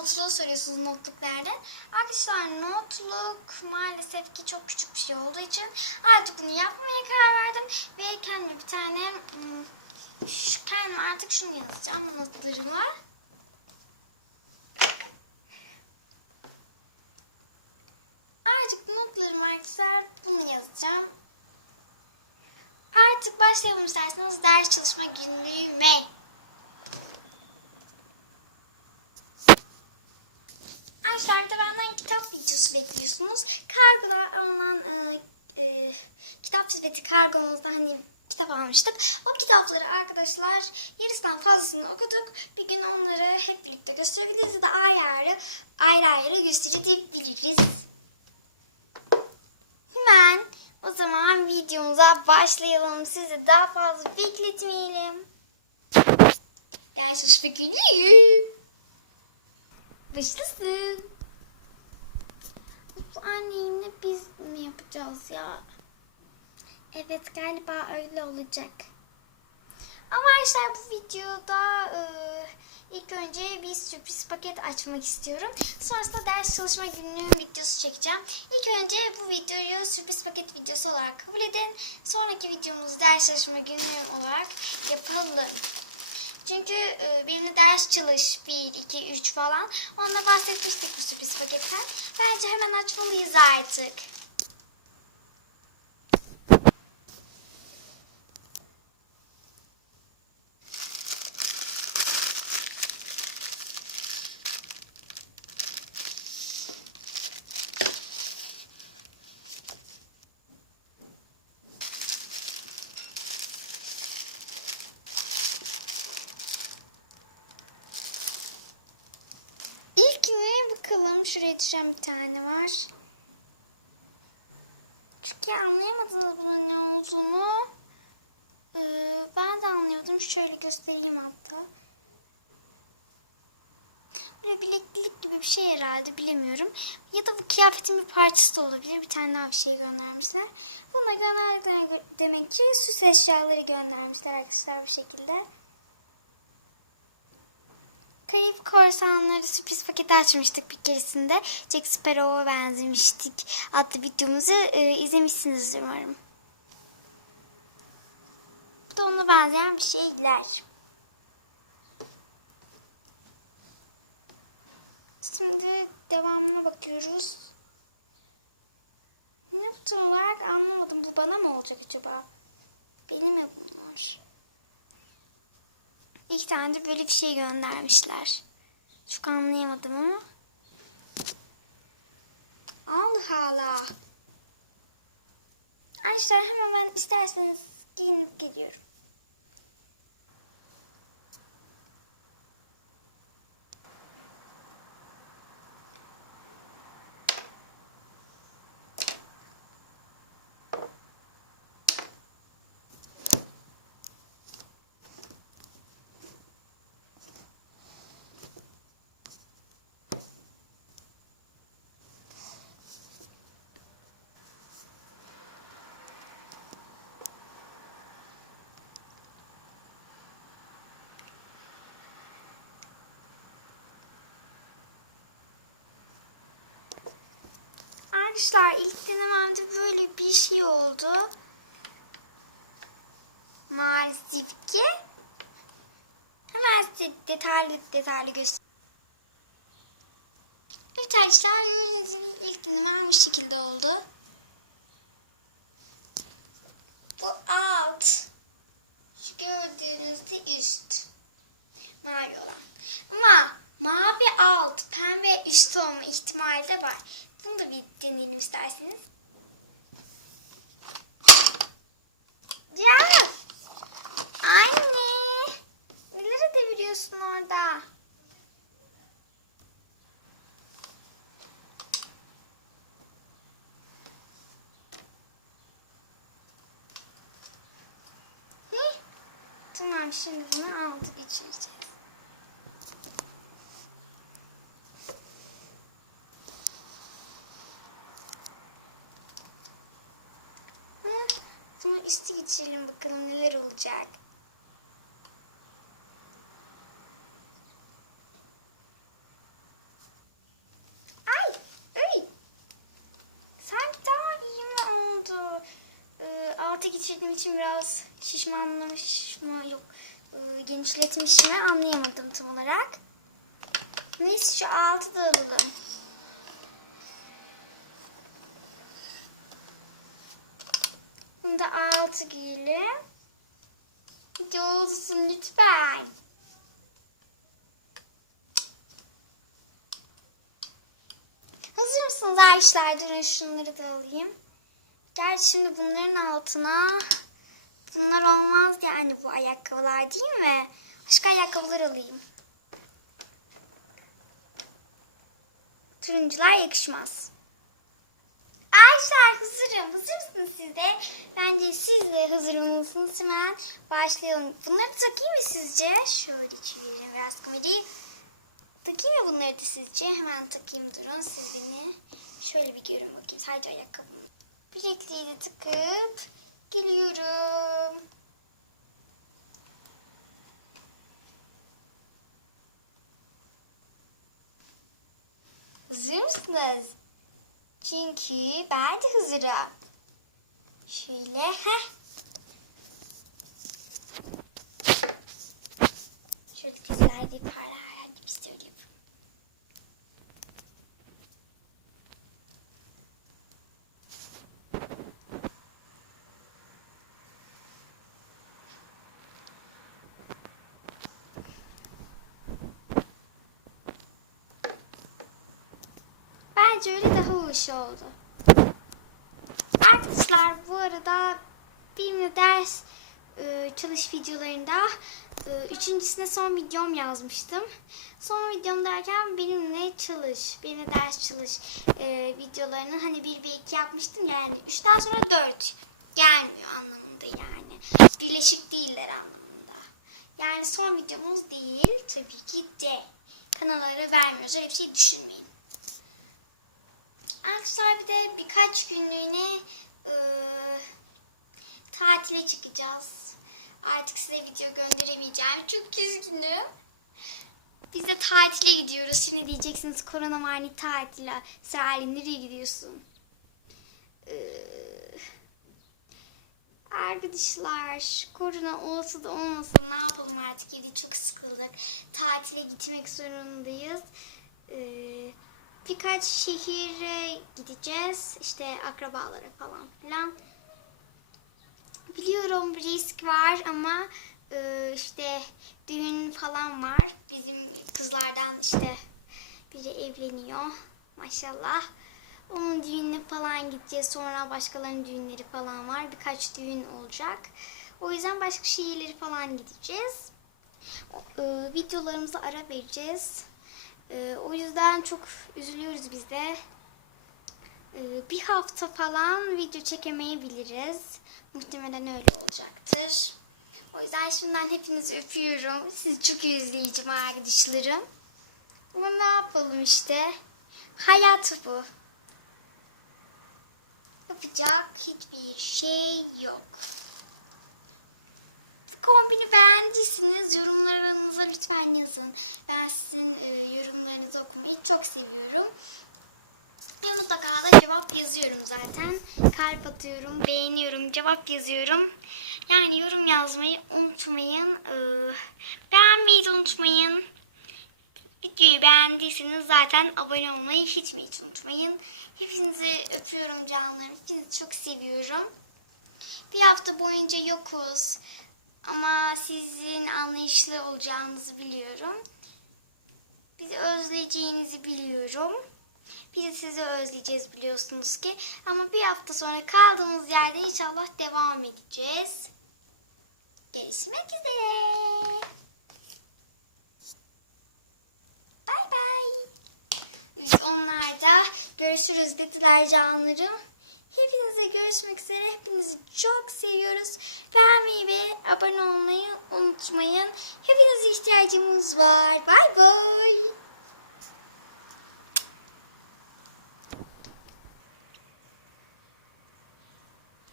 notluğu soruyorsunuz notluk nerede? Arkadaşlar notluk maalesef ki çok küçük bir şey olduğu için artık bunu yapmaya karar verdim. Ve kendime bir tane hmm, kendime artık şunu yazacağım notlarıma. Artık notlarıma arkadaşlar bunu yazacağım. Artık başlayalım isterseniz ders çalışma günlüğüme. Arkadaşlar da benden kitap videosu bekliyorsunuz. Kargoda alınan e, e, kitap sepeti kargomuzda hani kitap almıştık. O kitapları arkadaşlar yarısından fazlasını okuduk. Bir gün onları hep birlikte gösterebiliriz ya da ayrı ayrı ayrı ayrı gösterebiliriz. Hemen o zaman videomuza başlayalım. Sizi daha fazla bekletmeyelim. Çalışma günlüğü. Başlasın. Bu annemle biz mi yapacağız ya? Evet galiba öyle olacak. Ama arkadaşlar bu videoda e, ilk önce bir sürpriz paket açmak istiyorum. Sonrasında ders çalışma günlüğü videosu çekeceğim. İlk önce bu videoyu sürpriz paket videosu olarak kabul edin. Sonraki videomuzu ders çalışma günlüğü olarak yapalım. Çünkü e, benimle ders çalış 1, 2, 3 falan. Onunla bahsetmiştik bu sürpriz paketten. Bence hemen açmalıyız artık. Düşen bir tane var. Çünkü anlayamadınız bunun ne olduğunu. Ee, ben de anlıyordum. Şöyle göstereyim hatta. Böyle bileklik gibi bir şey herhalde bilemiyorum. Ya da bu kıyafetin bir parçası da olabilir. Bir tane daha bir şey göndermişler. Buna gönderdiklerine demek ki süs eşyaları göndermişler arkadaşlar bu şekilde. Kayıp korsanları sürpriz paketi açmıştık bir keresinde. Jack Sparrow'a benzemiştik adlı videomuzu e, izlemişsiniz umarım. Bu da ona benzeyen bir şeyler. Şimdi devamına bakıyoruz. Ne tam olarak anlamadım. Bu bana mı olacak acaba? Benim mi bunlar? İki tane de böyle bir şey göndermişler. Çok anlayamadım ama. Allah Allah. Arkadaşlar hemen ben isterseniz giyinip geliyorum. Arkadaşlar ilk denememde böyle bir şey oldu. Maalesef ki. Hemen size detaylı detaylı göstereyim. Evet arkadaşlar ilk denemem bu şekilde oldu. Bu alt. Şu gördüğünüz de üst. Mavi olan. Ama mavi alt, pembe üst olma ihtimali de var. Bunu da bir deneyelim isterseniz. Ya! Anne! Neleri deviriyorsun orada? Hı? Tamam şimdi bunu altı geçireceğiz. pişirelim bakalım neler olacak. Ay, ay. Sanki daha iyi mi oldu? Ee, altı geçirdiğim için biraz şişmanlamış mı yok ee, genişletmiş mi anlayamadım tam olarak. Neyse şu altı da alalım. Da altı giyelim. Hadi lütfen. Hazır mısınız arkadaşlar? Durun şunları da alayım. Gerçi şimdi bunların altına bunlar olmaz yani bu ayakkabılar değil mi? Başka ayakkabılar alayım. Turuncular yakışmaz. Arkadaşlar hazırım. Hazır mısınız siz de? Bence siz de hazır olmalısınız. Hemen başlayalım. Bunları takayım mı sizce? Şöyle çevireyim biraz kamerayı. Takayım mı bunları da sizce? Hemen takayım durun. Siz beni şöyle bir görün bakayım. Sadece ayakkabımı. Bilekliği de takıp geliyorum. Hazır mısınız? Çünkü ben de hazırım. Şöyle heh. Şöyle güzel bir para herhangi bir söyleyeyim. Bence öyle daha hoş oldu. Arkadaşlar bu arada benimle ders e, çalış videolarında e, üçüncüsüne son videom yazmıştım. Son videom derken benimle çalış, benimle ders çalış e, videolarını hani bir bir iki yapmıştım yani üçten sonra dört gelmiyor anlamında yani. Birleşik değiller anlamında. Yani son videomuz değil tabii ki de. Kanallara vermiyoruz öyle bir şey düşünmeyin. Arkadaşlar bir de birkaç günlüğüne e, tatile çıkacağız. Artık size video gönderemeyeceğim. Çok üzgünüm. Biz de tatile gidiyoruz. Şimdi diyeceksiniz korona mani tatile. Salih nereye gidiyorsun? Ee, arkadaşlar korona olsa da olmasa ne yapalım artık evde çok sıkıldık. Tatile gitmek zorundayız. Ee, birkaç şehire gideceğiz. İşte akrabalara falan filan. Biliyorum risk var ama e, işte düğün falan var. Bizim kızlardan işte biri evleniyor maşallah. Onun düğününe falan gideceğiz. Sonra başkalarının düğünleri falan var. Birkaç düğün olacak. O yüzden başka şehirleri falan gideceğiz. E, videolarımıza ara vereceğiz. E, o yüzden çok üzülüyoruz biz de. E, bir hafta falan video çekemeyebiliriz. Muhtemelen öyle olacaktır. O yüzden şimdiden hepinizi öpüyorum. Sizi çok özleyeceğim arkadaşlarım. Ama ne yapalım işte. Hayat bu. Yapacak hiçbir şey yok. Çok seviyorum. Ve mutlaka da cevap yazıyorum zaten. Kalp atıyorum, beğeniyorum, cevap yazıyorum. Yani yorum yazmayı unutmayın. Ee, beğenmeyi unutmayın. Videoyu beğendiyseniz zaten abone olmayı hiç mi hiç unutmayın. Hepinizi öpüyorum canlarım. Hepinizi çok seviyorum. Bir hafta boyunca yokuz. Ama sizin anlayışlı olacağınızı biliyorum. Bizi özleyeceğinizi biliyorum. Biz sizi özleyeceğiz biliyorsunuz ki. Ama bir hafta sonra kaldığımız yerde inşallah devam edeceğiz. Görüşmek üzere. Bay bay. Onlar da görüşürüz dediler canlarım. Hepinize görüşmek üzere. Hepinizi çok seviyoruz. Beğenmeyi ve abone olmayı unutmayın. Hepinize ihtiyacımız var. Bay bay.